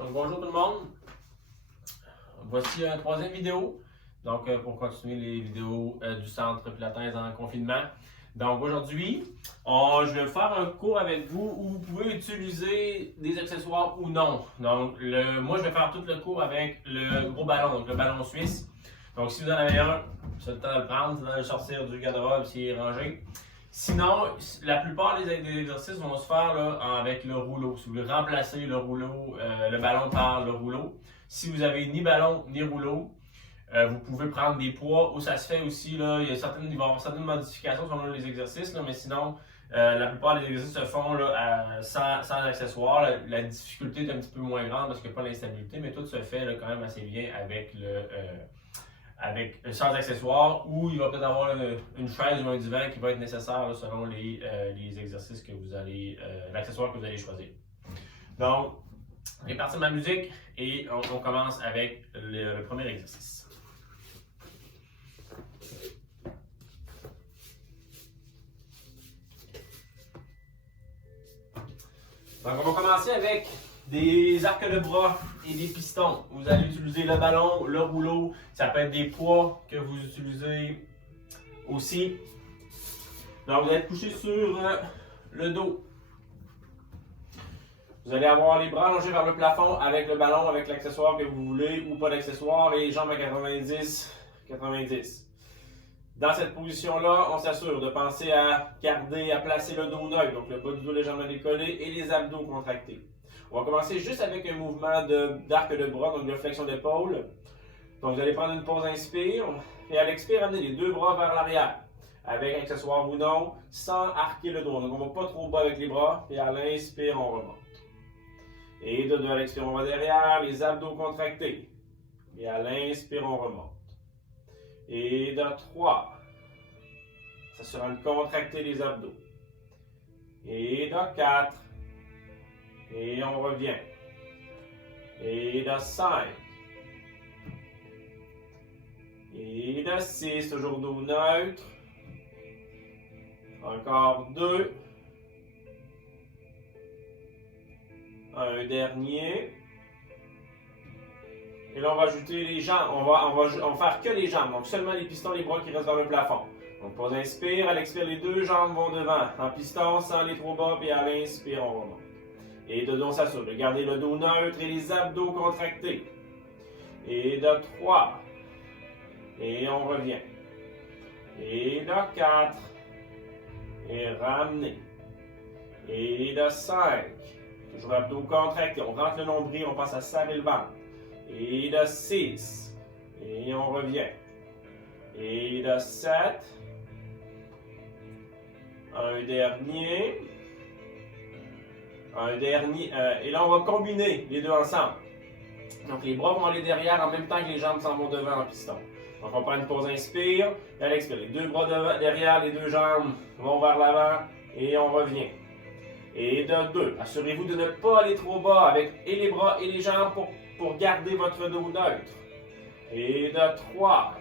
Donc, bonjour tout le monde. Voici une troisième vidéo. Donc, pour continuer les vidéos du centre Pilates en confinement. Donc, aujourd'hui, je vais faire un cours avec vous où vous pouvez utiliser des accessoires ou non. Donc, moi, je vais faire tout le cours avec le gros ballon, donc le ballon suisse. Donc, si vous en avez un, c'est le temps de le prendre, c'est le temps de le sortir du garde-robe s'il est rangé. Sinon, la plupart des exercices vont se faire là, avec le rouleau. Si vous voulez remplacer le rouleau, le ballon par le rouleau. Si vous avez ni ballon ni rouleau, vous pouvez prendre des poids où ça se fait aussi. Là, il va y avoir certaines modifications selon les exercices, là, mais sinon, la plupart des exercices se font là, sans accessoires. La difficulté est un petit peu moins grande parce qu'il n'y a pas l'instabilité, mais tout se fait là, quand même assez bien avec sans accessoires, ou il va peut-être avoir une chaise ou un divan qui va être nécessaire là, selon les exercices que vous allez, l'accessoire que vous allez choisir. Donc, on est parti de ma musique et on commence avec le premier exercice. Donc, on va commencer avec des arcs de bras et des pistons. Vous allez utiliser le ballon, le rouleau, ça peut être des poids que vous utilisez aussi. Donc, vous allez être couché sur le dos. Vous allez avoir les bras allongés vers le plafond avec le ballon, avec l'accessoire que vous voulez ou pas d'accessoire, et les jambes à 90. Dans cette position-là, on s'assure de penser à placer le dos neutre, donc le bas du dos légèrement décollé et les abdos contractés. On va commencer juste avec un mouvement d'arc de bras, donc de flexion d'épaule. Donc vous allez prendre une pause inspire, et à l'expire, amener les deux bras vers l'arrière, avec accessoire ou non, sans arquer le dos. Donc on ne va pas trop bas avec les bras, et à l'inspire, on remonte. Et de deux à l'expire, on va derrière, les abdos contractés. Et à l'inspire, on remonte. Et de 3, ça sera de contracter les abdos. Et de 4, et on revient. Et de 5, et de 6, toujours dos neutre. Encore 2. Un dernier. Et là, on va ajouter les jambes. On va faire que les jambes. Donc, seulement les pistons, les bras qui restent vers le plafond. Donc, pause inspire. À l'expire, les deux jambes vont devant. En piston, sans les trop bas. Puis à l'inspire, on remonte. Et de dos, on s'assure de garder le dos neutre et les abdos contractés. Et de 3. Et on revient. Et de 4. Et ramener. Et de 5. Toujours abdos contractés. On rentre le nombril, on passe à serrer le ventre. Et de 6. Et on revient. Et de 7. Un dernier. Et là, on va combiner les deux ensemble. Donc, les bras vont aller derrière en même temps que les jambes s'en vont devant en piston. Donc, on prend une pause inspire. Et à l'expire, les deux bras derrière, les deux jambes vont vers l'avant. Et on revient. Et de 2. Assurez-vous de ne pas aller trop bas avec et les bras et les jambes pour garder votre dos neutre. Et de 3.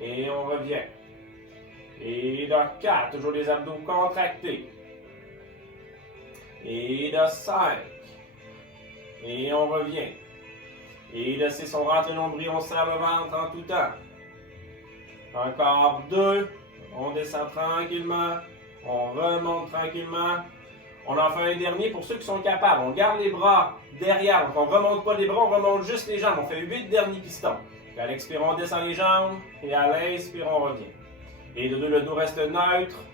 Et on revient. Et de 4. Toujours les abdos contractés. Et de 5. Et on revient. Et de 6. On rentre le nombril, on serre le ventre en tout temps. Encore 2. On descend tranquillement. On remonte tranquillement. On en fait un dernier pour ceux qui sont capables. On garde les bras derrière. Donc on ne remonte pas les bras, on remonte juste les jambes. On fait 8 derniers pistons. Puis à l'expire, on descend les jambes. Et à l'inspire, on revient. Et de deux, le dos reste neutre.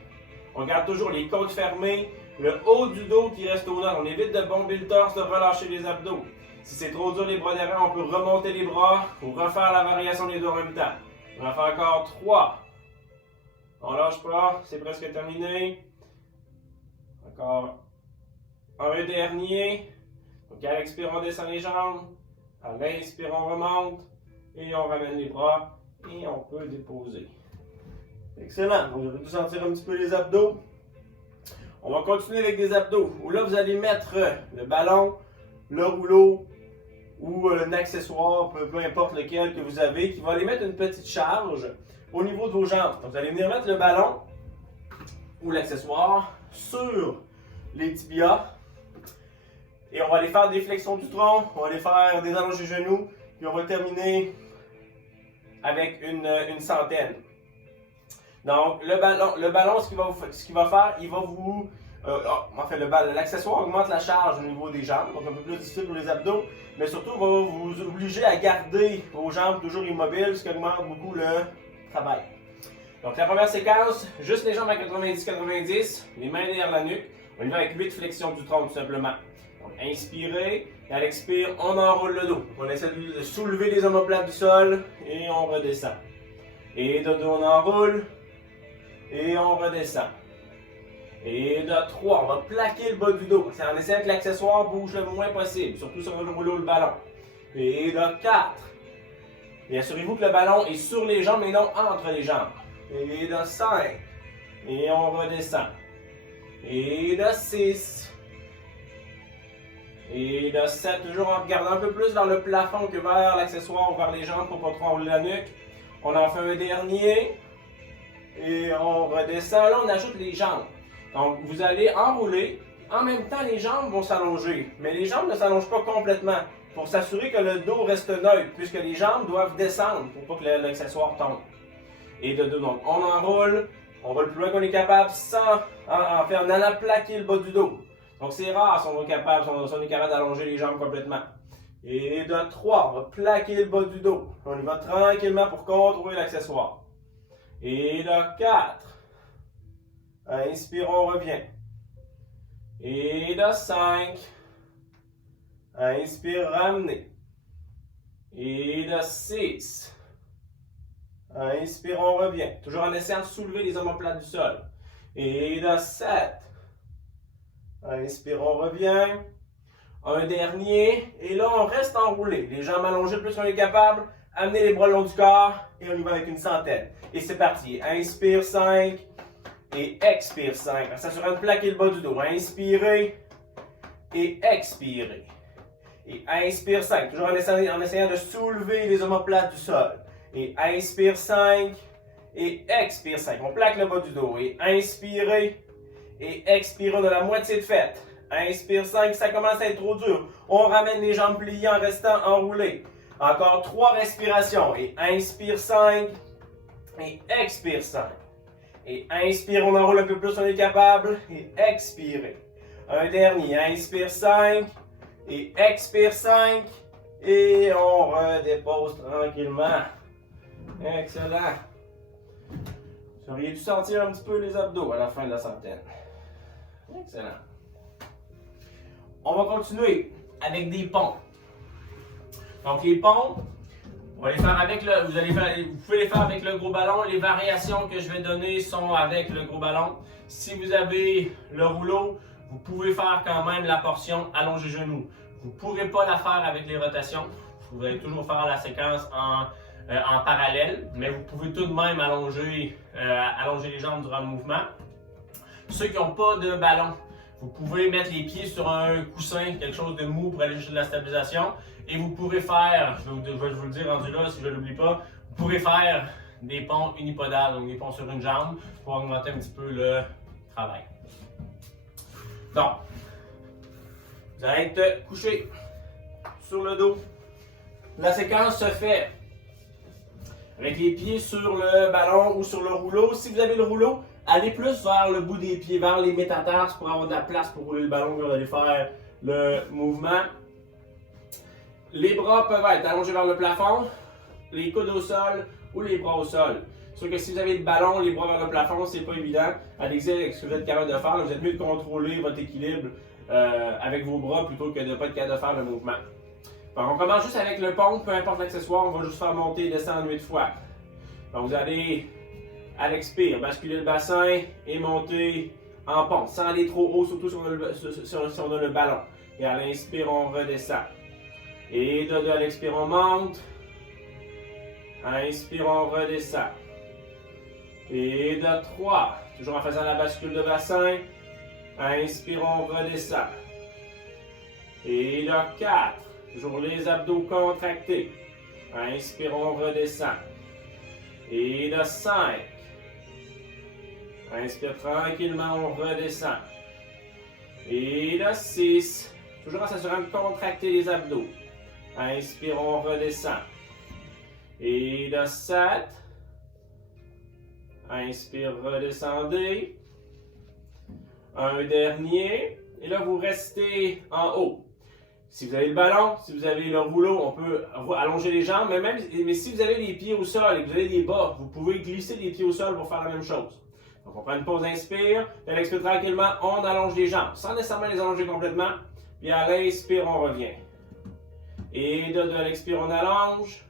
On garde toujours les côtes fermées. Le haut du dos qui reste au nord. On évite de bomber le torse, de relâcher les abdos. Si c'est trop dur les bras derrière, on peut remonter les bras pour refaire la variation des deux en même temps. On en fait encore 3. On lâche pas, c'est presque terminé. Encore un dernier. Donc à l'expire, on descend les jambes. À l'inspire, on remonte. Et on ramène les bras. Et on peut déposer. Excellent. Donc, vous avez dû sentir un petit peu les abdos. On va continuer avec des abdos. Où là, vous allez mettre le ballon, le rouleau ou un accessoire, peu importe lequel que vous avez, qui va aller mettre une petite charge au niveau de vos jambes. Donc, vous allez venir mettre le ballon ou l'accessoire sur les tibias Et on va aller faire des flexions du tronc, on va aller faire des allonges du genou, puis on va terminer avec une centaine. Donc, le ballon, ce qu'il va faire, il va vous... l'accessoire augmente la charge au niveau des jambes, donc un peu plus difficile pour les abdos, mais surtout, va vous obliger à garder vos jambes toujours immobiles, ce qui augmente beaucoup le travail. Donc, la première séquence, juste les jambes à 90-90, les mains derrière la nuque. On y va avec 8 flexions du tronc, tout simplement. Donc, inspirez, et à l'expire, on enroule le dos. On essaie de soulever les omoplates du sol, et on redescend. Et de dos, on enroule, et on redescend. Et de 3, on va plaquer le bas du dos. C'est en essayant que l'accessoire bouge le moins possible, surtout sur le rouleau, le ballon. Et de 4. Et assurez-vous que le ballon est sur les jambes et non entre les jambes. Et de 5. Et on redescend. Et de 6. Et de 7. Toujours en regardant un peu plus vers le plafond que vers l'accessoire ou vers les jambes pour ne pas trop enrouler la nuque. On en fait un dernier. Et on redescend. Là, on ajoute les jambes. Donc, vous allez enrouler. En même temps, les jambes vont s'allonger. Mais les jambes ne s'allongent pas complètement. Pour s'assurer que le dos reste neutre, puisque les jambes doivent descendre pour pas que l'accessoire tombe. Et de deux, donc, on enroule. On va le plus loin qu'on est capable sans en allant plaquer le bas du dos. Donc, c'est rare si on est capable d'allonger les jambes complètement. Et de 3, on va plaquer le bas du dos. On y va tranquillement pour contrôler l'accessoire. Et de 4. Inspire, on revient. Et de 5. Inspire, ramenez. Et de 6. Inspire, on revient. Toujours en essayant de soulever les omoplates du sol. Et de 7. Inspire, on revient. Un dernier. Et là, on reste enroulé. Les jambes allongées le plus qu'on est capable. Amenez les bras le long du corps. Et on y va avec une centaine. Et c'est parti. Inspire, 5. Et expire 5. En s'assurant de plaquer le bas du dos. Inspirez. Et expirez. Et inspire 5. Toujours en essayant de soulever les omoplates du sol. Et inspire 5. Et expire 5. On plaque le bas du dos. Et inspirez. Et expirez. On a la moitié de fait. Inspire 5. Ça commence à être trop dur. On ramène les jambes pliées en restant enroulés. Encore 3 respirations. Et inspire 5. Et expire 5. Et inspire, on enroule un peu plus, on est capable. Et expirez. Un dernier. Inspire 5. Et expire 5. Et on redépose tranquillement. Excellent. Vous auriez dû sentir un petit peu les abdos à la fin de la centaine. Excellent. On va continuer avec des pompes. Donc les pompes, on va les faire avec vous pouvez les faire avec le gros ballon. Les variations que je vais donner sont avec le gros ballon. Si vous avez le rouleau, vous pouvez faire quand même la portion allongée genou. Vous ne pourrez pas la faire avec les rotations. Vous allez toujours faire la séquence en parallèle, mais vous pouvez tout de même allonger les jambes durant le mouvement. Ceux qui n'ont pas de ballon, vous pouvez mettre les pieds sur un coussin, quelque chose de mou pour aller chercher de la stabilisation. Et vous pourrez faire, je vais vous le dire rendu là si je ne l'oublie pas, vous pourrez faire des ponts unipodales, donc des ponts sur une jambe pour augmenter un petit peu le travail. Donc, vous allez être couché sur le dos. La séquence se fait avec les pieds sur le ballon ou sur le rouleau. Si vous avez le rouleau, allez plus vers le bout des pieds, vers les métatarses pour avoir de la place pour rouler le ballon quand vous allez faire le mouvement. Les bras peuvent être allongés vers le plafond, les coudes au sol ou les bras au sol. Sauf que si vous avez le ballon, les bras vers le plafond, c'est pas évident. Allez-y avec ce que vous êtes capable de faire. Vous êtes mieux de contrôler votre équilibre avec vos bras plutôt que de ne pas être capable de faire le mouvement. Donc, on commence juste avec le pompe, peu importe l'accessoire, on va juste faire monter et descendre 8 fois. Donc vous allez, à l'expire, basculer le bassin et monter en pompe, sans aller trop haut, surtout si on a le ballon. Et à l'inspire, on redescend. Et de 2 à l'expire, on monte. À l'inspire, on redescend. Et de 3, toujours en faisant la bascule de bassin. À l'inspire, on redescend. Et de 4, toujours les abdos contractés. À l'inspire, on redescend. Et de 5. Inspire tranquillement, on redescend. Et de 6. Toujours en s'assurant de contracter les abdos. Inspire, on redescend. Et de 7. Inspire, redescendez. Un dernier. Et là, vous restez en haut. Si vous avez le ballon, si vous avez le rouleau, on peut allonger les jambes. Mais si vous avez les pieds au sol et que vous avez des bas, vous pouvez glisser les pieds au sol pour faire la même chose. Donc, on prend une pause, inspire. À l'expire tranquillement, on allonge les jambes, sans nécessairement les allonger complètement. Puis à l'inspire, on revient. Et de l'expire, on allonge.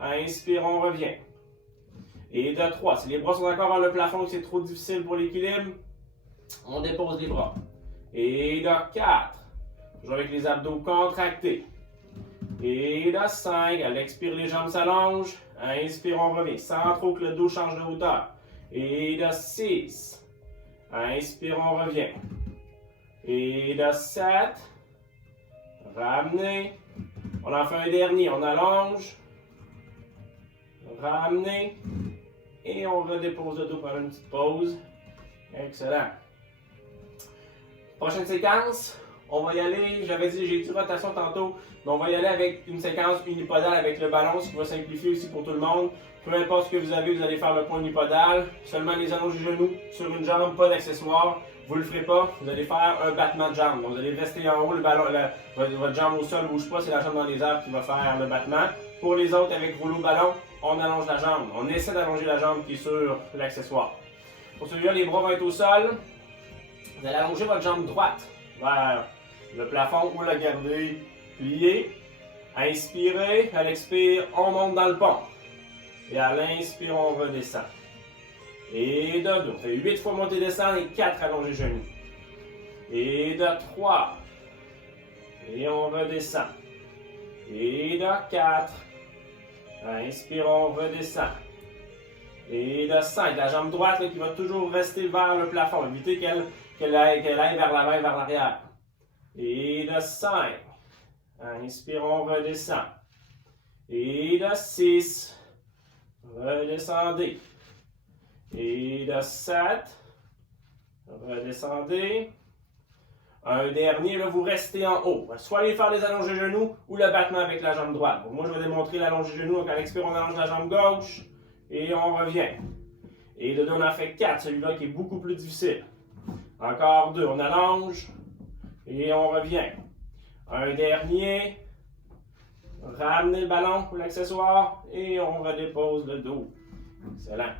Inspire, on revient. Et de 3. Si les bras sont encore vers le plafond et que c'est trop difficile pour l'équilibre, on dépose les bras. Et de 4. Toujours avec les abdos contractés. Et de 5. À l'expire, les jambes s'allongent. Inspire, on revient. Sans trop que le dos change de hauteur. Et de 6. Inspire, on revient. Et de 7. Ramenez. On en fait un dernier. On allonge. Ramenez. Et on redépose le dos pour une petite pause. Excellent. Prochaine séquence. On va y aller, j'avais dit, j'ai dit rotation tantôt, mais on va y aller avec une séquence unipodale avec le ballon, ce qui va simplifier aussi pour tout le monde. Peu importe ce que vous avez, vous allez faire le point unipodal. Seulement les allonges du genou sur une jambe, pas d'accessoires. Vous ne le ferez pas, vous allez faire un battement de jambe. Donc vous allez rester en haut, le ballon, votre jambe au sol ne bouge pas, c'est la jambe dans les airs qui va faire le battement. Pour les autres, avec rouleau ballon, on allonge la jambe. On essaie d'allonger la jambe qui est sur l'accessoire. Pour celui-là, les bras vont être au sol. Vous allez allonger votre jambe droite vers le plafond ou la garder pliée. Inspirez, à l'expire, on monte dans le pont. Et à l'inspire, on redescend. Et de 2. On fait 8 fois monter descendre et 4 allonger genoux. Et de 3. Et on redescend. Et de 4. Inspire, on redescend. Et de 5. La jambe droite là, qui va toujours rester vers le plafond. Évitez qu'elle aille vers l'avant et vers l'arrière. Et de 5. Inspire, on redescend. Et de 6. Redescendez. Et de 7. Redescendez. Un dernier, là, vous restez en haut. Soit aller faire les allongés genoux ou le battement avec la jambe droite. Donc, moi, je vais démontrer l'allongé genou. Donc, à l'expire, on allonge la jambe gauche et on revient. Et le 2, on en fait 4. Celui-là qui est beaucoup plus difficile. Encore 2. On allonge et on revient. Un dernier. Ramenez le ballon ou l'accessoire et on redépose le dos. Excellent.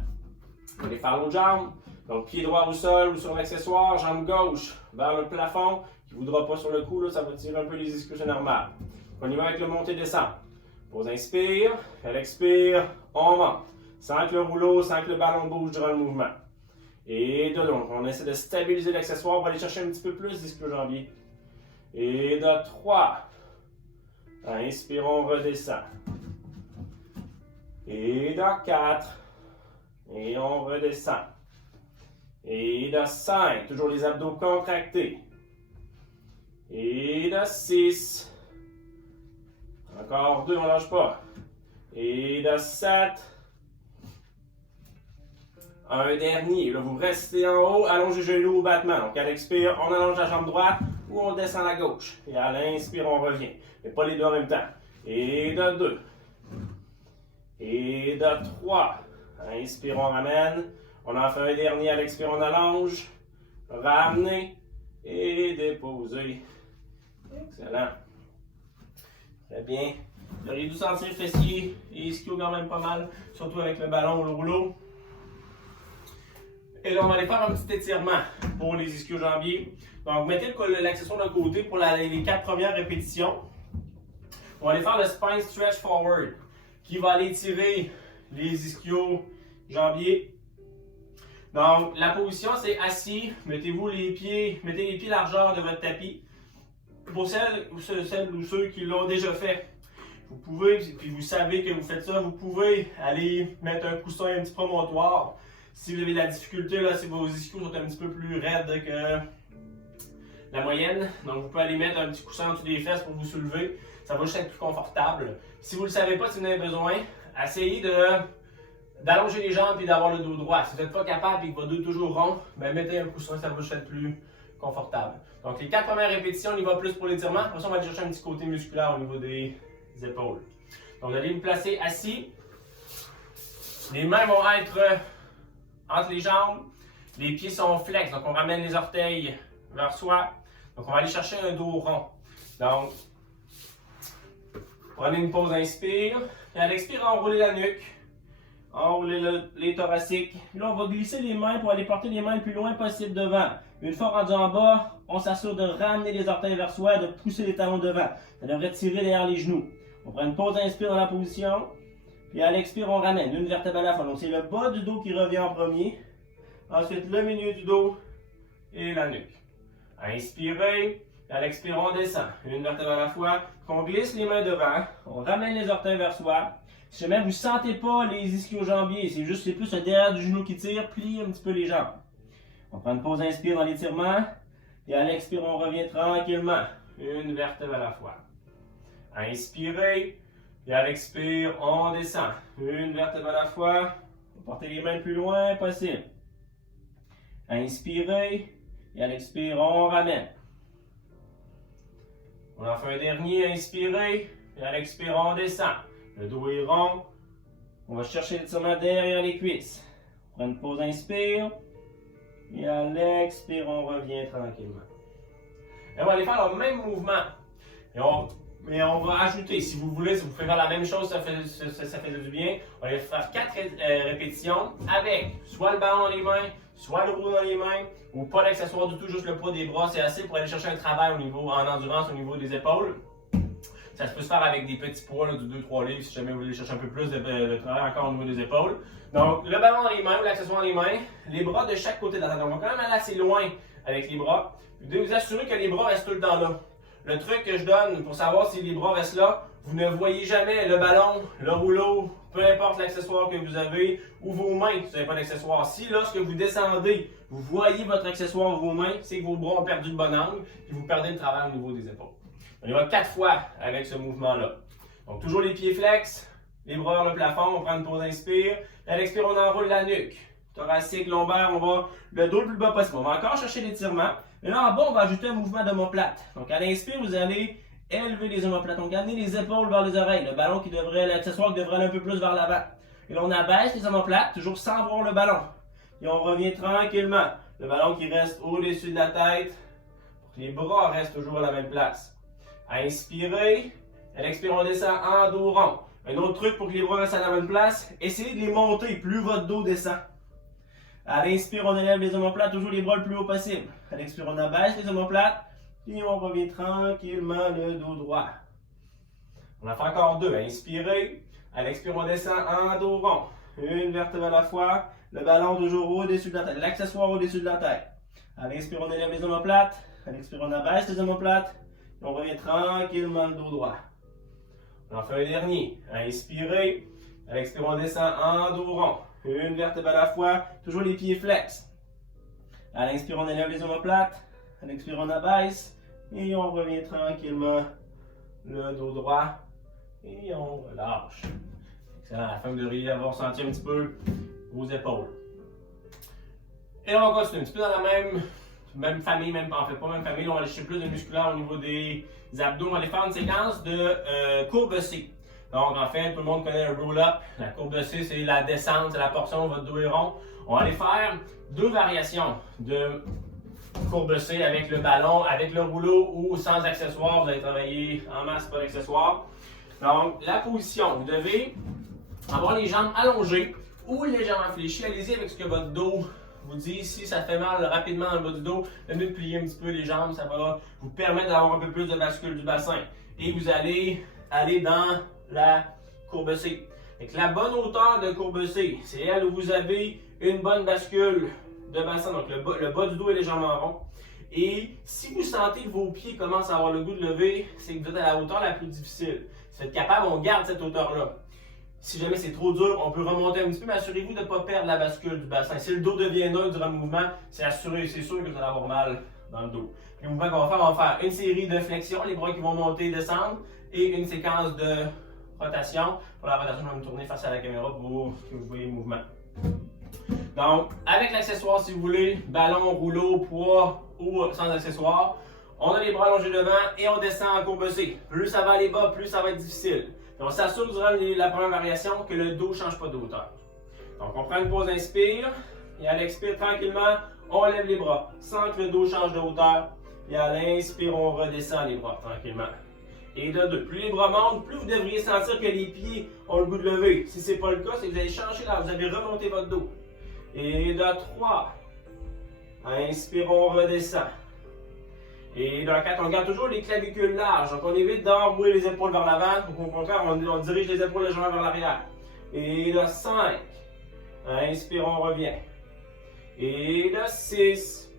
Vous allez faire l'autre jambe. Donc, pied droit au sol ou sur l'accessoire, jambe gauche vers le plafond, qui ne voudra pas sur le cou, là, ça va tirer un peu les ischio normales. On y va avec le montée-descente. Pause, inspire, elle expire, on monte. Sans que le rouleau, sans que le ballon bouge durant le mouvement. Et de long, on essaie de stabiliser l'accessoire, on va aller chercher un petit peu plus d'ischio-jambier. Et de 3. Inspire, on redescend. Et de 4. Et on redescend. Et de 5. Toujours les abdos contractés. Et de 6. Encore 2, on ne lâche pas. Et de 7. Un dernier. Là, vous restez en haut, allongez les genoux au battement. Donc, à l'expire, on allonge la jambe droite ou on descend la gauche. Et à l'inspire, on revient. Mais pas les deux en même temps. Et de 2. Et de 3. Inspire, on ramène. On en fait un dernier à l'expire, on allonge. Ramenez. Et déposez. Excellent. Très bien. Vous auriez dû sentir fessier et ischio quand même pas mal. Surtout avec le ballon ou le rouleau. Et là, on va aller faire un petit étirement pour les ischio-jambiers. Donc, mettez l'accessoire de côté pour les 4 premières répétitions. On va aller faire le spine stretch forward, qui va aller tirer les ischio-jambiers. Donc, la position, c'est assis. Mettez les pieds largeur de votre tapis. Pour celles ou ceux qui l'ont déjà fait, vous pouvez, puis vous savez que vous faites ça, vous pouvez aller mettre un coussin, un petit promontoire. Si vous avez de la difficulté, là, si vos ischios sont un petit peu plus raides que la moyenne, donc vous pouvez aller mettre un petit coussin en dessous des fesses pour vous soulever. Ça va juste être plus confortable. Si vous ne le savez pas, si vous en avez besoin, essayez d'allonger les jambes et d'avoir le dos droit. Si vous n'êtes pas capable et que votre dos est toujours rond, ben mettez un coussin, ça va juste être plus confortable. Donc, les 4 premières répétitions, on y va plus pour l'étirement. Après ça, on va aller chercher un petit côté musculaire au niveau des épaules. Donc, vous allez vous placer assis. Les mains vont être entre les jambes. Les pieds sont flex. Donc, on ramène les orteils vers soi. Donc, on va aller chercher un dos rond. Donc, prenez une pause, inspire. Et à l'expire, enroulez la nuque. Enroulez les thoraciques. Là, on va glisser les mains pour aller porter les mains le plus loin possible devant. Une fois rendu en bas, on s'assure de ramener les orteils vers soi et de pousser les talons devant. Ça devrait tirer derrière les genoux. On prend une pause, inspire dans la position. Puis à l'expire, on ramène une vertèbre à la fois. Donc, c'est le bas du dos qui revient en premier. Ensuite, le milieu du dos et la nuque. Inspirez. À l'expire, on descend. Une vertèbre à la fois. On glisse les mains devant. On ramène les orteils vers soi. Si jamais vous ne sentez pas les ischio-jambiers, c'est plus le derrière du genou qui tire, pliez un petit peu les jambes. On prend une pause, inspire dans l'étirement. Et à l'expire, on revient tranquillement. Une vertèbre à la fois. Inspirez. Et à l'expire, on descend. Une vertèbre à la fois. Portez les mains le plus loin possible. Inspirez. Et à l'expire, on ramène. On en fait un dernier. Inspirez. Et à l'expire, on descend. Le dos est rond. On va chercher l'étirement derrière les cuisses. On prend une pause, inspire. Et à l'expire, on revient tranquillement. Et on va aller faire le même mouvement. Mais on va ajouter, si vous voulez, si vous pouvez faire la même chose, ça fait du bien. On va aller faire 4 répétitions avec soit le ballon dans les mains, soit le rouleau dans les mains, ou pas d'accessoire du tout, juste le poids des bras. C'est assez pour aller chercher un travail en endurance au niveau des épaules. Ça se peut se faire avec des petits poids là, du 2-3 livres si jamais vous voulez chercher un peu plus de travail encore au niveau des épaules. Donc, le ballon dans les mains ou l'accessoire dans les mains, les bras de chaque côté de la tête. On va quand même aller assez loin avec les bras. Vous devez vous assurer que les bras restent tout le temps là. Le truc que je donne pour savoir si les bras restent là, vous ne voyez jamais le ballon, le rouleau, peu importe l'accessoire que vous avez, ou vos mains si vous n'avez pas d'accessoire. Si lorsque vous descendez, vous voyez votre accessoire ou vos mains, c'est que vos bras ont perdu le bon angle et vous perdez le travail au niveau des épaules. On y va 4 fois avec ce mouvement-là. Donc, toujours les pieds flex, les bras vers le plafond, on prend une pause, inspire. À l'expire, on enroule la nuque. Thoracique, lombaire, on va le dos le plus bas possible. On va encore chercher l'étirement. Et là, en bas, on va ajouter un mouvement d'omoplate. Donc, à l'inspire, vous allez élever les omoplates. Donc, amener les épaules vers les oreilles. Le ballon l'accessoire qui devrait aller un peu plus vers l'avant. Et là, on abaisse les omoplates, toujours sans voir le ballon. Et on revient tranquillement. Le ballon qui reste au-dessus de la tête. Pour que les bras restent toujours à la même place. Inspirez. À l'expire, on descend en dos rond. Un autre truc pour que les bras restent à la même place, essayez de les monter plus votre dos descend. À l'inspire, on élève les omoplates, toujours les bras le plus haut possible. À l'expire, on abaisse les omoplates. Et on revient tranquillement le dos droit. On en fait encore 2. Inspirez. À l'expire, on descend en dos rond. Une vertèbre à la fois. Le ballon toujours au-dessus de la tête. L'accessoire au-dessus de la tête. À l'inspire, on élève les omoplates. À l'expire, on abaisse les omoplates. Et on revient tranquillement le dos droit. On en fait un dernier. Inspirez. À l'expire, on descend en dos rond. Une vertèbre à la fois. Toujours les pieds flex. À l'inspire, on élève les omoplates. À l'expire, on abaisse. Et on revient tranquillement le dos droit. Et on relâche. Excellent. À la fin, vous devriez avoir senti un petit peu vos épaules. Et on va continuer un petit peu dans la même famille, en fait pas même famille. On va aller chercher plus de musculaire au niveau des abdos. On va aller faire une séquence de courbe C. Donc en fait, tout le monde connaît le roll-up. La courbe C, c'est la descente, c'est la portion où votre dos est rond. On va aller faire 2 variations de courbe C avec le ballon, avec le rouleau ou sans accessoires. Vous allez travailler en masse, pas d'accessoires. Donc la position, vous devez avoir les jambes allongées ou légèrement fléchies. Allez-y avec ce que votre dos vous dit. Si ça fait mal rapidement dans le bas du dos, venez de plier un petit peu les jambes. Ça va vous permettre d'avoir un peu plus de bascule du bassin. Et vous allez aller dans la courbe C. Avec la bonne hauteur de courbe C, c'est elle où vous avez une bonne bascule de bassin. Donc le bas du dos est légèrement rond. Et si vous sentez que vos pieds commencent à avoir le goût de lever, c'est que vous êtes à la hauteur la plus difficile. Si vous êtes capable, on garde cette hauteur-là. Si jamais c'est trop dur, on peut remonter un petit peu, mais assurez-vous de ne pas perdre la bascule du bassin. Si le dos devient neutre durant le mouvement, c'est sûr que vous allez avoir mal dans le dos. Le mouvement qu'on va faire, on va faire une série de flexions, les bras qui vont monter et descendre, et une séquence de rotation. Pour la rotation, je vais me tourner face à la caméra pour que vous voyez le mouvement. Donc, avec l'accessoire, si vous voulez, ballon, rouleau, poids, ou sans accessoires. On a les bras allongés devant et on descend en courbe C. Plus ça va aller bas, plus ça va être difficile. Et on s'assure durant la première variation que le dos ne change pas de hauteur. Donc on prend une pause, inspire, et à l'expire tranquillement, on lève les bras sans que le dos change de hauteur. Et à l'inspire, on redescend les bras tranquillement. Et de 2. Plus les bras montent, plus vous devriez sentir que les pieds ont le goût de lever. Si ce n'est pas le cas, c'est que vous avez changé là, vous avez remonté votre dos. Et de 3. Inspire, on redescend. Et dans 4, on garde toujours les clavicules larges. Donc on évite d'enrouler les épaules vers l'avant. Au contraire, on dirige les épaules légèrement vers l'arrière. Et de 5. Inspire, on revient. Et de 6.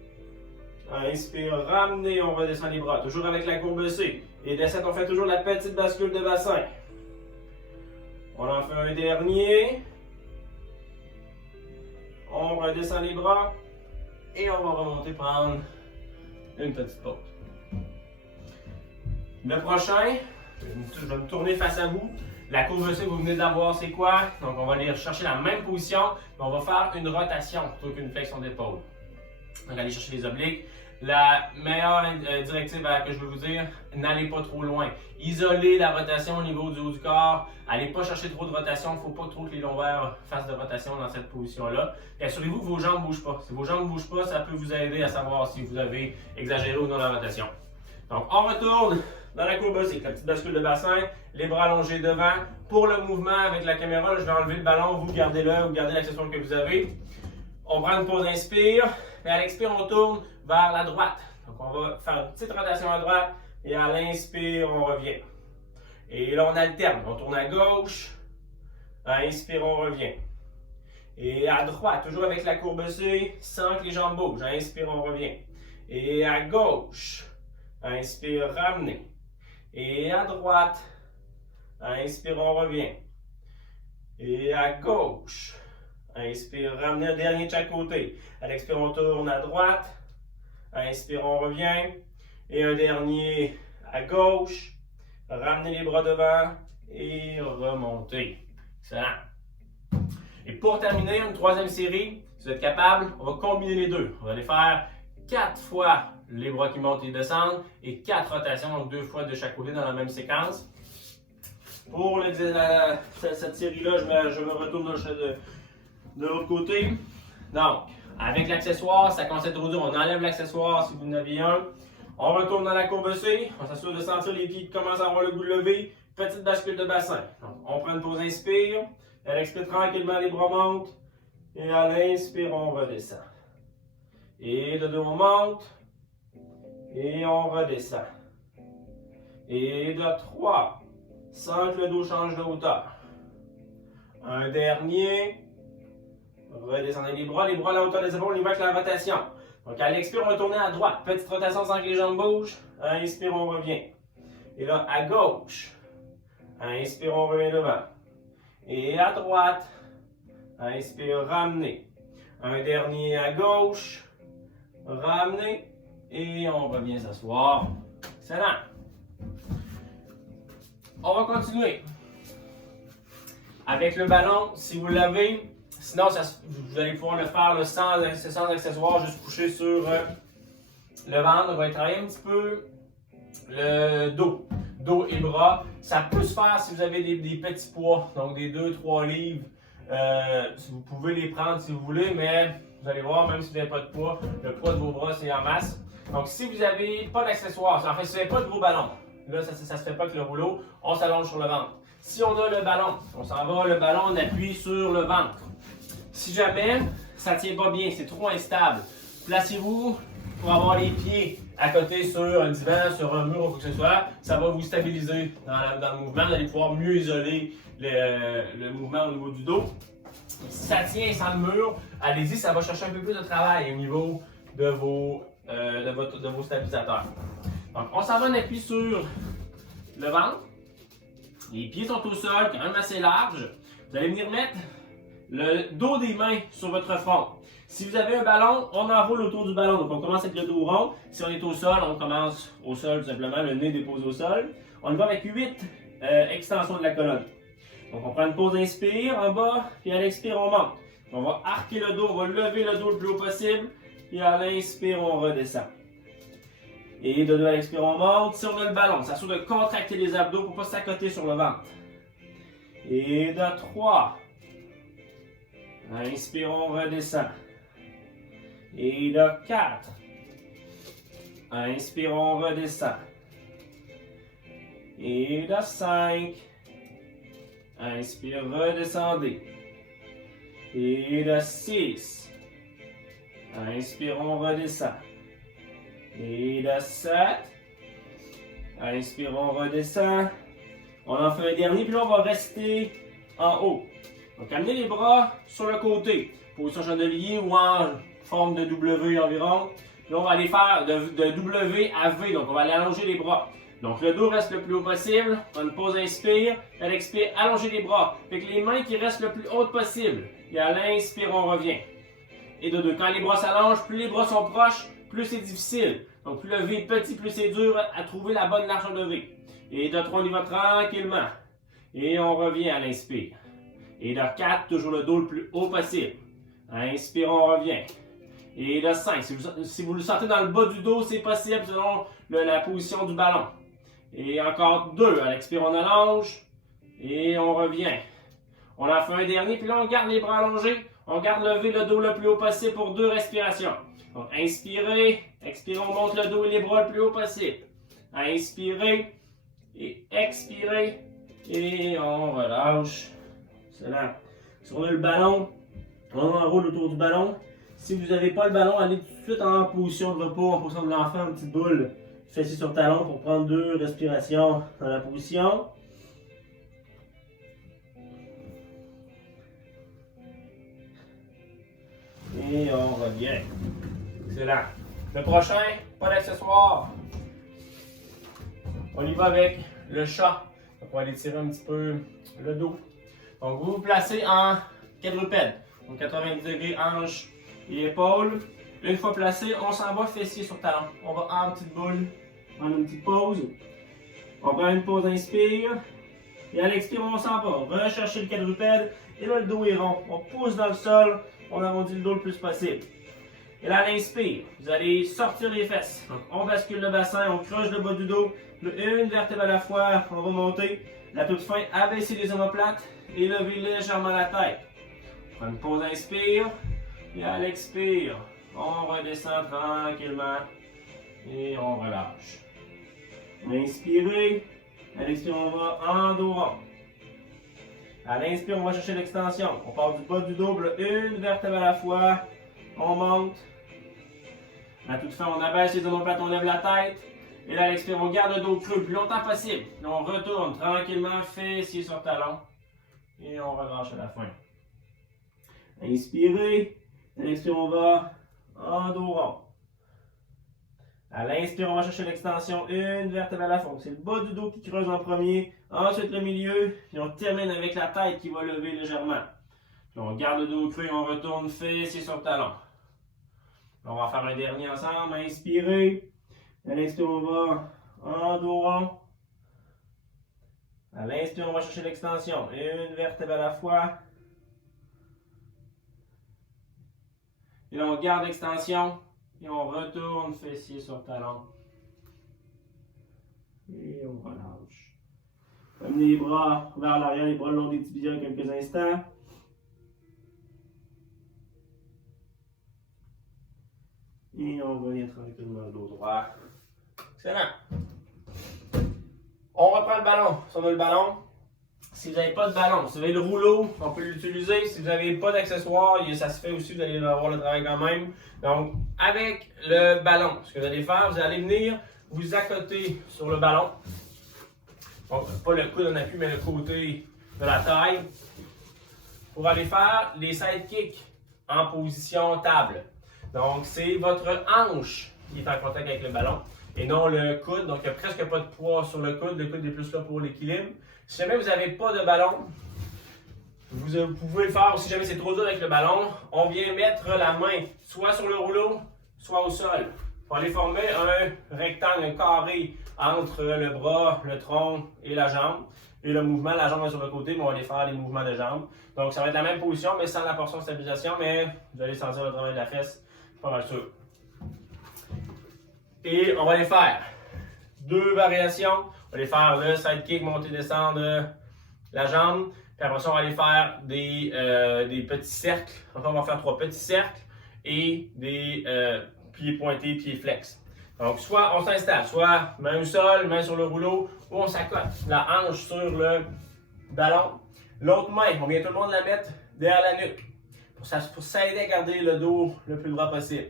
Inspire, ramenez, on redescend les bras. Toujours avec la courbe C. Et de 7, on fait toujours la petite bascule de bassin. On en fait un dernier. On redescend les bras. Et on va remonter prendre une petite pause. Le prochain, je vais me tourner face à vous. La courbe C que vous venez d'avoir, c'est quoi? Donc, on va aller chercher la même position, mais on va faire une rotation plutôt qu'une flexion d'épaule. Donc, aller chercher les obliques. La meilleure directive que je veux vous dire, n'allez pas trop loin. Isolez la rotation au niveau du haut du corps. Allez pas chercher trop de rotation. Il ne faut pas trop que les lombaires fassent de rotation dans cette position-là. Et assurez-vous que vos jambes ne bougent pas. Si vos jambes ne bougent pas, ça peut vous aider à savoir si vous avez exagéré ou non la rotation. Donc, on retourne dans la courbe C, la petite bascule de bassin, les bras allongés devant. Pour le mouvement avec la caméra, là, je vais enlever le ballon, vous gardez-le ou gardez l'accessoire que vous avez. On prend une pause, inspire, et à l'expire, on tourne vers la droite. Donc, on va faire une petite rotation à droite, et à l'inspire, on revient. Et là, on alterne. On tourne à gauche, à inspire, on revient. Et à droite, toujours avec la courbe C, sans que les jambes bougent. À inspire, on revient. Et à gauche, à inspire, ramenez. Et à droite, à inspire, on revient. Et à gauche, inspire, ramenez un dernier de chaque côté. À l'expire, on tourne à droite. Inspire, on revient. Et un dernier à gauche. Ramenez les bras devant et remontez. Excellent. Et pour terminer, une troisième série, si vous êtes capable, on va combiner les deux. On va aller faire 4 fois les bras qui montent et descendent et 4 rotations, donc 2 fois de chaque côté dans la même séquence. Pour cette série-là, je me retourne de l'autre côté. Donc, avec l'accessoire, ça consiste au dur. On enlève l'accessoire si vous en avez un. On retourne dans la courbe C. On s'assure de sentir les pieds qui commencent à avoir le goût de lever. Petite bascule de bassin. Donc, on prend une pause, inspire. À l'expire, tranquillement, les bras montent. Et à l'inspire, on redescend. Et de deux, on monte. Et on redescend. Et de 3, sans que le dos change de hauteur. Un dernier. Redescendez les bras à la hauteur des épaules, on y va avec la rotation. Donc à l'expire, on va tourner à droite. Petite rotation sans que les jambes bougent. Inspire, on revient. Et là, à gauche. Inspire, on revient devant. Et à droite. Inspire, ramenez. Un dernier à gauche. Ramenez. Et on revient s'asseoir. Excellent. On va continuer. Avec le ballon, si vous l'avez. Sinon, vous allez pouvoir le faire sans accessoires, juste coucher sur le ventre. On va travailler un petit peu le dos et bras. Ça peut se faire si vous avez des petits poids, donc des 2-3 livres. Vous pouvez les prendre si vous voulez, mais vous allez voir, même si vous n'avez pas de poids, le poids de vos bras, c'est en masse. Donc, si vous n'avez pas d'accessoires, en fait, si vous n'avez pas de gros ballon, là, ça ne se fait pas avec le rouleau, on s'allonge sur le ventre. Si on a le ballon, on s'en va, le ballon, on appuie sur le ventre. Si jamais ça ne tient pas bien, c'est trop instable, placez-vous pour avoir les pieds à côté sur un divan, sur un mur ou quoi que ce soit. Ça va vous stabiliser dans le mouvement. Vous allez pouvoir mieux isoler le mouvement au niveau du dos. Si ça tient sans le mur, allez-y, ça va chercher un peu plus de travail au niveau de vos stabilisateurs. Donc, on s'en va, on appuie sur le ventre. Les pieds sont au sol, quand même assez large. Vous allez venir mettre le dos des mains sur votre front. Si vous avez un ballon, on enroule autour du ballon. Donc on commence avec le dos rond. Si on est au sol, on commence au sol tout simplement, le nez déposé au sol. On y va avec 8 extensions de la colonne. Donc on prend une pause, inspire en bas, puis à l'expire, on monte. On va arquer le dos, on va lever le dos le plus haut possible, et à l'inspire, on redescend. Et de 2 à l'expire, on monte. Si on a le ballon, ça s'assure de contracter les abdos pour ne pas s'accoter sur le ventre. Et de 3. Inspire, on redescend. Et de 4. Inspire, on redescend. Et de 5. Inspire, redescendez. Et de 6. Inspire, on redescend. Et de 7. Inspire, on redescend. On en fait un dernier, puis là, on va rester en haut. Donc, amenez les bras sur le côté. Position chandelier ou en forme de W environ. Là, on va aller faire de W à V. Donc, on va aller allonger les bras. Donc, le dos reste le plus haut possible. On une pause, inspire. À l'expire, allongez les bras. Avec les mains qui restent le plus haut possible. Et à l'inspire, on revient. Et de 2. Quand les bras s'allongent, plus les bras sont proches, plus c'est difficile. Donc, plus le V est petit, plus c'est dur à trouver la bonne largeur de V. Et de 3, on y va tranquillement. Et on revient à l'inspire. Et de 4, toujours le dos le plus haut possible. Inspire, on revient. Et de 5, si vous le sentez dans le bas du dos, c'est possible selon la position du ballon. Et encore 2, à l'expire, on allonge. Et on revient. On en fait un dernier, puis là, on garde les bras allongés. On garde lever le dos le plus haut possible pour 2 respirations. Donc, inspirez, expirez, on monte le dos et les bras le plus haut possible. Inspirez et expirez. Et on relâche. Excellent. Si on a le ballon, on enroule autour du ballon. Si vous n'avez pas le ballon, allez tout de suite en position de repos, en position de l'enfant, une petite boule fessier sur talon pour prendre 2 respirations dans la position. Et on revient. Excellent. Le prochain, pas d'accessoires. On y va avec le chat. Donc, on va aller tirer un petit peu le dos. Donc, vous vous placez en quadrupède. Donc, 90 degrés, hanches et épaules. Une fois placé, on s'en va fessier sur talon. On va en petite boule, prendre une petite pause. On prend une pause, inspire. Et à l'expire, on s'en va. Rechercher le quadrupède. Et là, le dos est rond. On pousse dans le sol. On arrondit le dos le plus possible. Et là, à l'inspire, vous allez sortir les fesses. Donc, on bascule le bassin, on creuse le bas du dos. Une vertèbre à la fois, on va monter. La toute fin, abaisser les omoplates et lever légèrement la tête. On prend une pause, inspire. Et à l'expire, on redescend tranquillement. Et on relâche. Inspirez. À l'expire, on va en dos rond. À l'inspire, on va chercher l'extension. On part du bas du dos, une vertèbre à la fois. On monte. À toute fin, on abaisse les omoplates, on lève la tête. Et là, à l'expire, on garde le dos creux le plus longtemps possible. Là, on retourne tranquillement, fessier sur talon. Et on relâche à la fin. Inspirez. À l'expire, on va en dos rond. À l'inspire, on va chercher l'extension, une vertèbre à la fois. C'est le bas du dos qui creuse en premier, ensuite le milieu, puis on termine avec la tête qui va lever légèrement. Puis on garde le dos creux, on retourne fessier sur talon. On va faire un dernier ensemble. Inspirez. À l'expire, on va en dos rond. À l'inspire, on va chercher l'extension, une vertèbre à la fois. Et là, on garde l'extension. Et on retourne fessier sur talon. Et on relâche. Amenez les bras vers l'arrière, les bras le long des tibias quelques instants. Et on revient tranquillement le dos droit. Excellent. On reprend le ballon. Si on a le ballon, si vous n'avez pas de ballon, si vous avez le rouleau, on peut l'utiliser. Si vous n'avez pas d'accessoires, ça se fait aussi, vous allez avoir le travail quand même. Donc, avec le ballon, ce que vous allez faire, vous allez venir vous accoter sur le ballon. Bon, pas le coude en appui, mais le côté de la taille. Pour aller faire les sidekicks en position table. Donc, c'est votre hanche qui est en contact avec le ballon et non le coude. Donc, il n'y a presque pas de poids sur le coude. Le coude est plus là pour l'équilibre. Si jamais vous n'avez pas de ballon, vous pouvez le faire. Si jamais c'est trop dur avec le ballon, on vient mettre la main soit sur le rouleau, soit au sol. Pour aller former un rectangle, un carré entre le bras, le tronc et la jambe. Et le mouvement, la jambe est sur le côté, mais on va aller faire les mouvements de jambe. Donc, ça va être la même position, mais sans la portion de stabilisation, mais vous allez sentir le travail de la fesse, pas mal sûr. Et on va les faire 2 variations. On va les faire le sidekick, monter, descendre la jambe. Puis après ça, on va aller faire des petits cercles. Enfin, on va faire 3 petits cercles et des pieds pointés, pieds flex. Donc, soit on s'installe, soit main au sol, main sur le rouleau, ou on s'accote la hanche sur le ballon. L'autre main, on vient tout le monde la mettre derrière la nuque pour s'aider à garder le dos le plus droit possible.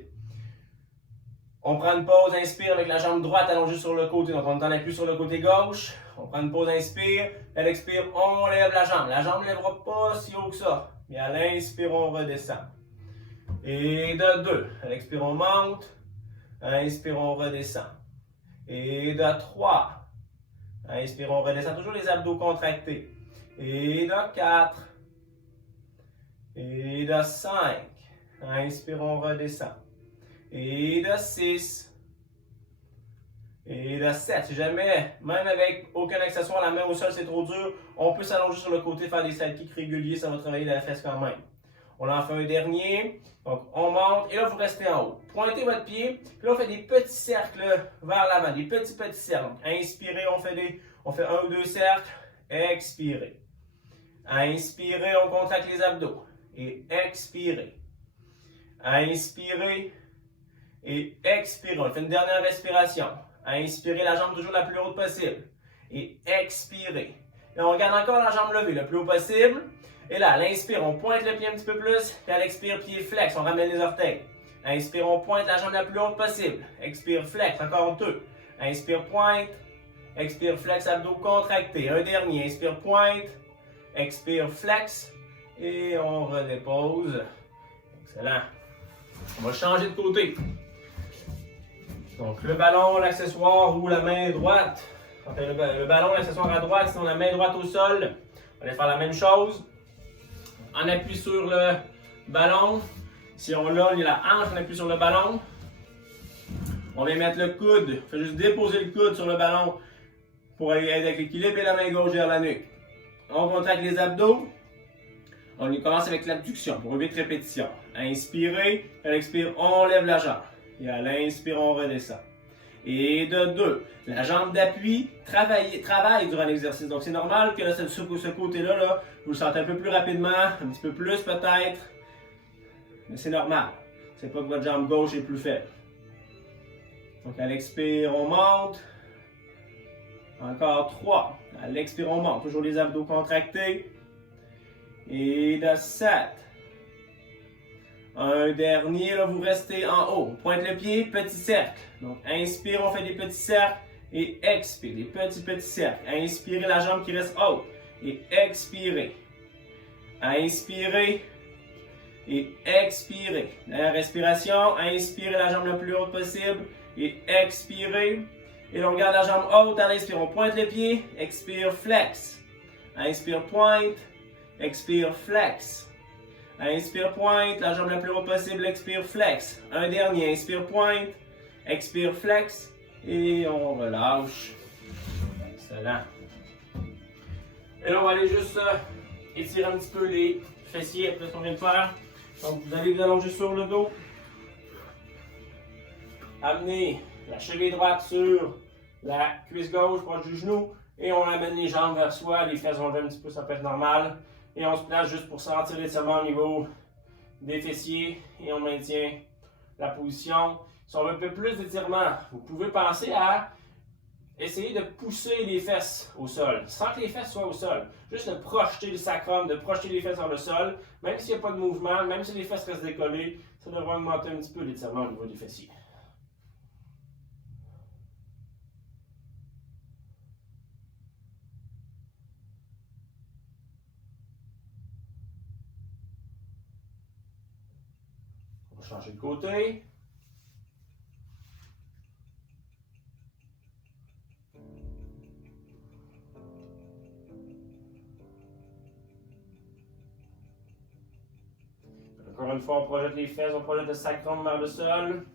On prend une pause, inspire avec la jambe droite allongée sur le côté. Donc, on est en appui sur le côté gauche. On prend une pause, inspire. À l'expire, on lève la jambe. La jambe ne lèvera pas si haut que ça. Mais à l'inspire, on redescend. Et de 2. À l'expire, on monte. Inspire, on redescend. Et de 3. Inspire, on redescend. Toujours les abdos contractés. Et de 4. Et de 5. Inspire, on redescend. Et de 6. Et de 7. Si jamais, même avec aucun accessoire, la main au sol c'est trop dur, on peut s'allonger sur le côté, faire des sidekicks réguliers, ça va travailler la fesse quand même. On en fait un dernier. Donc, on monte et là, vous restez en haut. Pointez votre pied. Puis là, on fait des petits cercles vers l'avant. Des petits cercles. Donc, inspirez, on fait 1 ou 2 cercles. Expirez. Inspirez, on contracte les abdos. Et expirez. Inspirez. Et expirez. On fait une dernière respiration. Inspirez la jambe toujours la plus haute possible. Et expirez. Là, on garde encore la jambe levée le plus haut possible. Et là, à l'inspire, on pointe le pied un petit peu plus. Puis à l'expire, pied flex, on ramène les orteils. Inspire, on pointe la jambe la plus haute possible. Expire, flex, encore 2. Inspire, pointe. Expire, flex, abdos contractés. Un dernier, inspire, pointe. Expire, flex. Et on redépose. Excellent. On va changer de côté. Donc, le ballon, l'accessoire ou la main droite. Enfin, le ballon, l'accessoire à droite, sinon la main droite au sol. On va aller faire la même chose. On appuie sur le ballon. Si on l'a, il y a la hanche, on appuie sur le ballon. On vient mettre le coude. On fait juste déposer le coude sur le ballon pour aider avec l'équilibre et la main gauche vers la nuque. On contracte les abdos. On commence avec l'abduction pour 8 répétitions. Inspirez, à l'expire, on lève la jambe. Et à l'inspire, on redescend. Et de 2. La jambe d'appui travaille durant l'exercice. Donc, c'est normal que là, ce côté-là, là, vous le sentez un peu plus rapidement, un petit peu plus peut-être. Mais c'est normal. C'est pas que votre jambe gauche est plus faible. Donc, à l'expire, on monte. Encore 3. À l'expire, on monte. Toujours les abdos contractés. Et de 7. Un dernier, là, vous restez en haut. Pointe le pied, petit cercle. Donc, inspire, on fait des petits cercles. Et expire, des petits cercles. Inspirez la jambe qui reste haute. Et expirez. Inspirez. Et expirez. Dernière respiration. Inspirez la jambe la plus haute possible. Et expirez. Et là, on garde la jambe haute. À l'inspire, on pointe le pied. Expire, flex. Inspire, pointe. Expire, flex. Inspire, pointe, la jambe la plus haute possible, expire, flex. Un dernier, inspire, pointe, expire, flex, et on relâche. Excellent. Et là, on va aller juste étirer un petit peu les fessiers après ce qu'on vient de faire. Donc, vous allez vous allonger sur le dos. Amenez la cheville droite sur la cuisse gauche, proche du genou, et on amène les jambes vers soi, les fesses vont lever un petit peu, ça peut être normal. Et on se place juste pour sentir l'étirement au niveau des fessiers et on maintient la position. Si on veut un peu plus d'étirement, vous pouvez penser à essayer de pousser les fesses au sol, sans que les fesses soient au sol. Juste de projeter le sacrum, de projeter les fesses vers le sol, même s'il n'y a pas de mouvement, même si les fesses restent décollées, ça devrait augmenter un petit peu l'étirement au niveau des fessiers. On va changer de côté. Encore une fois, on projette les fesses, on projette le sacrum vers le sol.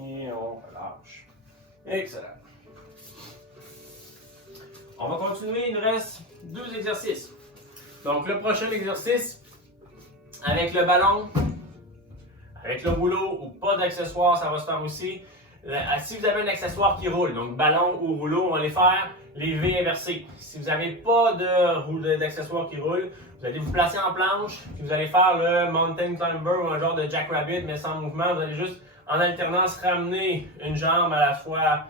Et on relâche. Excellent. On va continuer, il nous reste 2 exercices. Donc le prochain exercice, avec le ballon, avec le rouleau ou pas d'accessoire, ça va se faire aussi. Si vous avez un accessoire qui roule, donc ballon ou rouleau, on va aller faire les V inversés. Si vous n'avez pas d'accessoire qui roule, vous allez vous placer en planche, puis vous allez faire le Mountain Climber ou un genre de Jackrabbit, mais sans mouvement. Vous allez juste, en alternance, ramener une jambe à la fois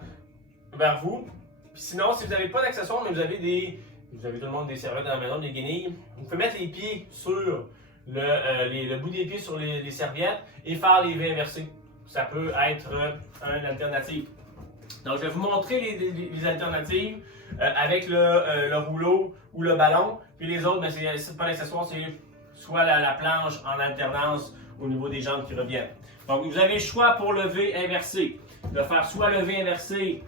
vers vous. Puis sinon, si vous n'avez pas d'accessoire, mais vous avez tout le monde des serviettes à la maison, des guenilles, vous pouvez mettre les pieds sur le bout des pieds sur les serviettes et faire les V inversés. Ça peut être une alternative. Donc, je vais vous montrer les alternatives avec le rouleau ou le ballon. Puis les autres, ben, c'est pas l'accessoire, c'est soit la planche en alternance au niveau des jambes qui reviennent. Donc, vous avez le choix pour le V inversé. De faire soit le V inversé,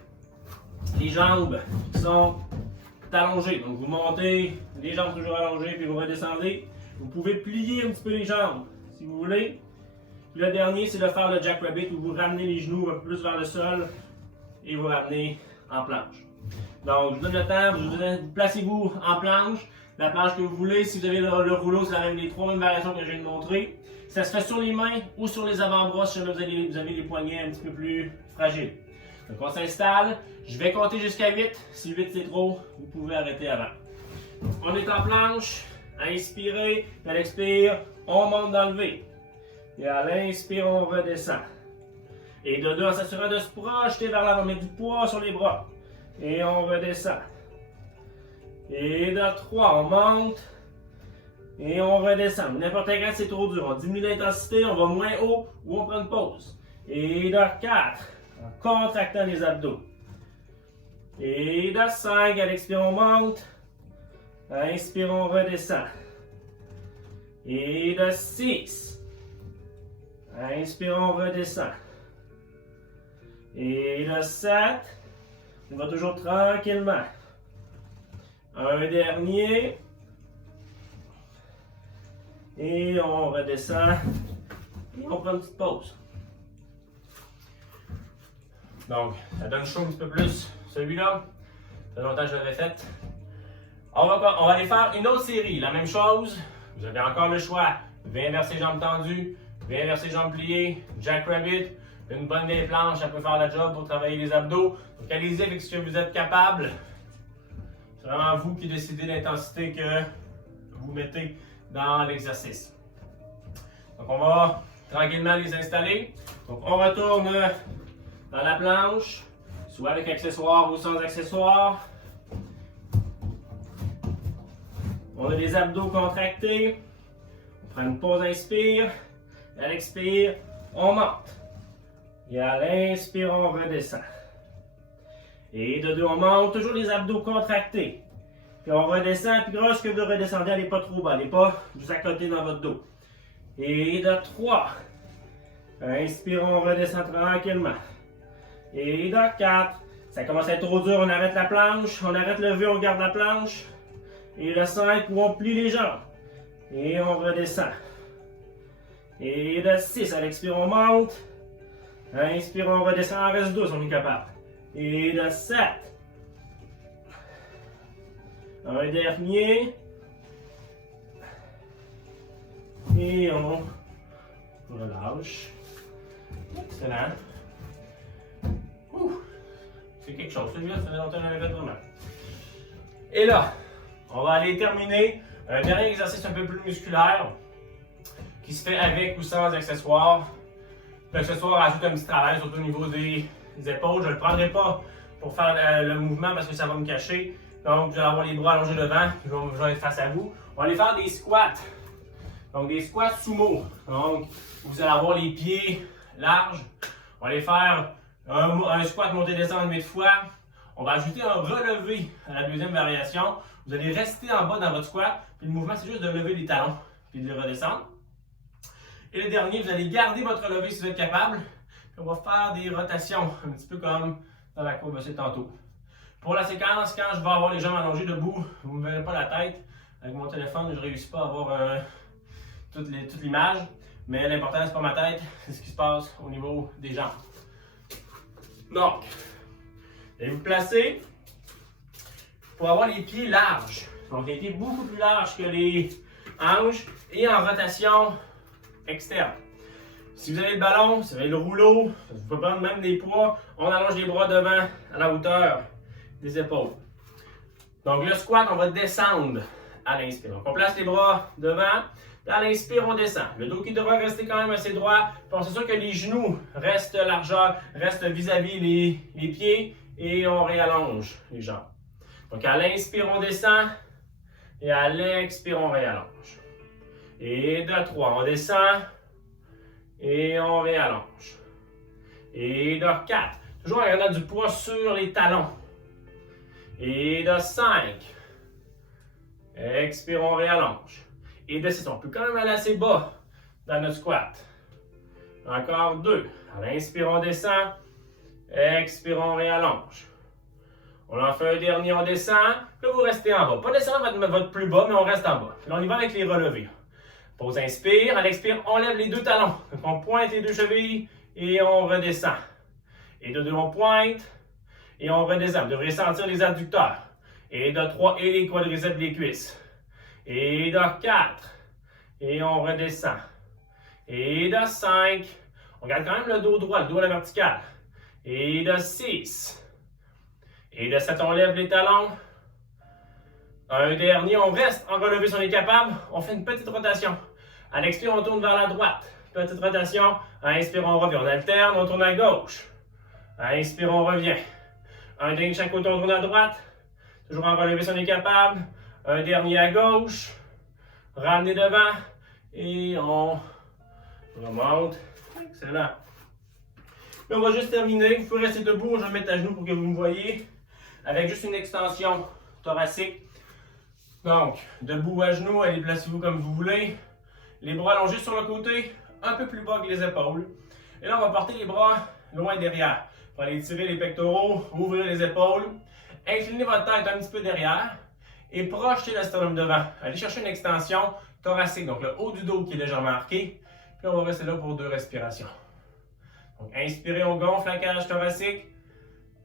les jambes qui sont allongées. Donc, vous montez, les jambes toujours allongées, puis vous redescendez. Vous pouvez plier un petit peu les jambes si vous voulez. Puis le dernier, c'est de faire le Jackrabbit où vous ramenez les genoux un peu plus vers le sol et vous ramenez en planche. Donc, je vous donne le temps, placez-vous en planche, la planche que vous voulez. Si vous avez le rouleau, c'est les 3 mêmes variations que je viens de montrer. Ça se fait sur les mains ou sur les avant-bras si jamais vous avez les poignets un petit peu plus fragiles. Donc, on s'installe. Je vais compter jusqu'à 8. Si 8 c'est trop, vous pouvez arrêter avant. On est en planche. Inspirez, à l'expire, on monte dans le V. Et à l'inspire, on redescend. Et de 2, en s'assurant de se projeter vers l'avant, on met du poids sur les bras. Et on redescend. Et de 3, on monte. Et on redescend. N'importe quand c'est trop dur. On diminue l'intensité, on va moins haut ou on prend une pause. Et de 4, en contractant les abdos. Et de 5, à l'expire, on monte. Inspire, on redescend. Et de 6. Inspire, on redescend. Et de 7. On va toujours tranquillement. Un dernier. Et on redescend. Et on prend une petite pause. Donc, ça donne chaud un petit peu plus. Celui-là, ça fait longtemps que je l'avais fait. On va aller faire une autre série. La même chose. Vous avez encore le choix. V inversé, jambes tendues. V inversé, jambes pliées. Jackrabbit. Une bonne vieille planche, ça peut faire le job pour travailler les abdos. Donc allez-y avec ce que vous êtes capable. C'est vraiment vous qui décidez l'intensité que vous mettez dans l'exercice. Donc on va tranquillement les installer. Donc on retourne dans la planche, soit avec accessoires ou sans accessoires. On a les abdos contractés. On prend une pause, inspire. À l'expire, on monte. Et à l'inspire, on redescend. Et de 2, on monte. Toujours les abdos contractés. Puis on redescend. Puis lorsque vous redescendez, allez pas trop bas. Allez pas vous accoter dans votre dos. Et de 3. Inspire, on redescend tranquillement. Et de 4. Ça commence à être trop dur. On arrête la planche. On arrête le V, on garde la planche. Et le 5 où on plie les jambes. Et on redescend. Et de 6. À l'expire, on monte. Inspire, on redescend, en reste 12, on est capable. Et de 7. Un dernier. Et on relâche. Excellent. C'est quelque chose. Celui-là, ça fait longtemps que je l'avais fait vraiment. Et là, on va aller terminer un dernier exercice un peu plus musculaire qui se fait avec ou sans accessoires. L'accessoire rajoute un petit travail, surtout au niveau des épaules. Je ne le prendrai pas pour faire le mouvement parce que ça va me cacher. Donc, je vais avoir les bras allongés devant, je vais être face à vous. On va aller faire des squats. Donc, des squats sumo. Donc, vous allez avoir les pieds larges. On va aller faire un squat montée-descente 8 fois. On va ajouter un relevé à la deuxième variation. Vous allez rester en bas dans votre squat. Puis le mouvement, c'est juste de lever les talons puis de les redescendre. Et le dernier, vous allez garder votre relevé si vous êtes capable. Puis on va faire des rotations, un petit peu comme dans la courbe de tantôt. Pour la séquence, quand je vais avoir les jambes allongées debout, vous ne me verrez pas la tête. Avec mon téléphone, je ne réussis pas à avoir toute l'image. Mais l'important, ce n'est pas ma tête, c'est ce qui se passe au niveau des jambes. Donc, Et vous placez pour avoir les pieds larges. Donc les pieds beaucoup plus larges que les hanches et en rotation externe. Si vous avez le ballon, si vous avez le rouleau, vous pouvez prendre même des poids, on allonge les bras devant à la hauteur des épaules. Donc le squat, on va descendre à l'inspire. Donc on place les bras devant, à l'inspire, on descend. Le dos qui devra rester quand même assez droit. Puis on s'assure que les genoux restent largeur, restent vis-à-vis les pieds et on réallonge les jambes. Donc à l'inspire, on descend et à l'expire, on réallonge. Et de 3, on descend et on réallonge. Et de 4, toujours en gardant du poids sur les talons. Et de 5, expire, on réallonge. Et de 6, on peut quand même aller assez bas dans notre squat. Encore 2, à l'inspire, on descend, expire, on réallonge. On en fait un dernier, on descend, là vous restez en bas. Pas nécessairement votre plus bas, mais on reste en bas. Puis là, on y va avec les relevés. Pause, inspire, à l'expire, on lève les deux talons. Donc on pointe les deux chevilles et on redescend. Et de 2, on pointe et on redescend. Vous devrez sentir les adducteurs. Et de 3, et les quadriceps des cuisses. Et de 4, et on redescend. Et de 5, on garde quand même le dos droit, le dos à la verticale. Et de 6, et de 7, on lève les talons. Un dernier, on reste en relevé si on est capable. On fait une petite rotation. À l'expire, on tourne vers la droite. Petite rotation. À inspire, on revient. On alterne, on tourne à gauche. À inspire, on revient. Un dernier de chaque côté, on tourne à droite. Toujours en relevé si on est capable. Un dernier à gauche. Ramenez devant. Et on remonte. Excellent. Là, on va juste terminer. Vous pouvez rester debout. Je vais mettre à genoux pour que vous me voyez. Avec juste une extension thoracique. Donc, debout à genoux, allez placez-vous comme vous voulez. Les bras allongés sur le côté, un peu plus bas que les épaules. Et là, on va porter les bras loin derrière. Pour aller tirer les pectoraux, ouvrir les épaules. Inclinez votre tête un petit peu derrière. Et projetez le sternum devant. Allez chercher une extension thoracique, donc le haut du dos qui est légèrement marqué. Puis on va rester là pour 2 respirations. Donc, inspirez, on gonfle la cage thoracique.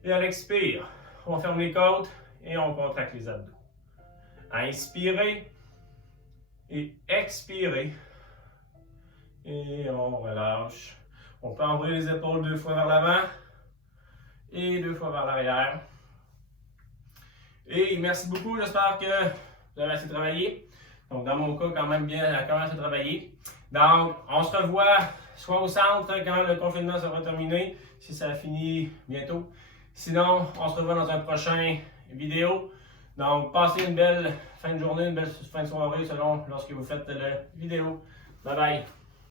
Et à l'expire, on ferme les côtes et on contracte les abdos. Inspirez et expirez. Et on relâche. On peut envoyer les épaules 2 fois vers l'avant et 2 fois vers l'arrière. Et merci beaucoup, j'espère que vous avez assez travaillé. Donc dans mon cas, quand même bien, quand même assez travaillé. Donc on se revoit soit au centre quand le confinement sera terminé, si ça finit bientôt. Sinon, on se revoit dans un prochain vidéo. Donc, passez une belle fin de journée, une belle fin de soirée selon lorsque vous faites la vidéo. Bye bye!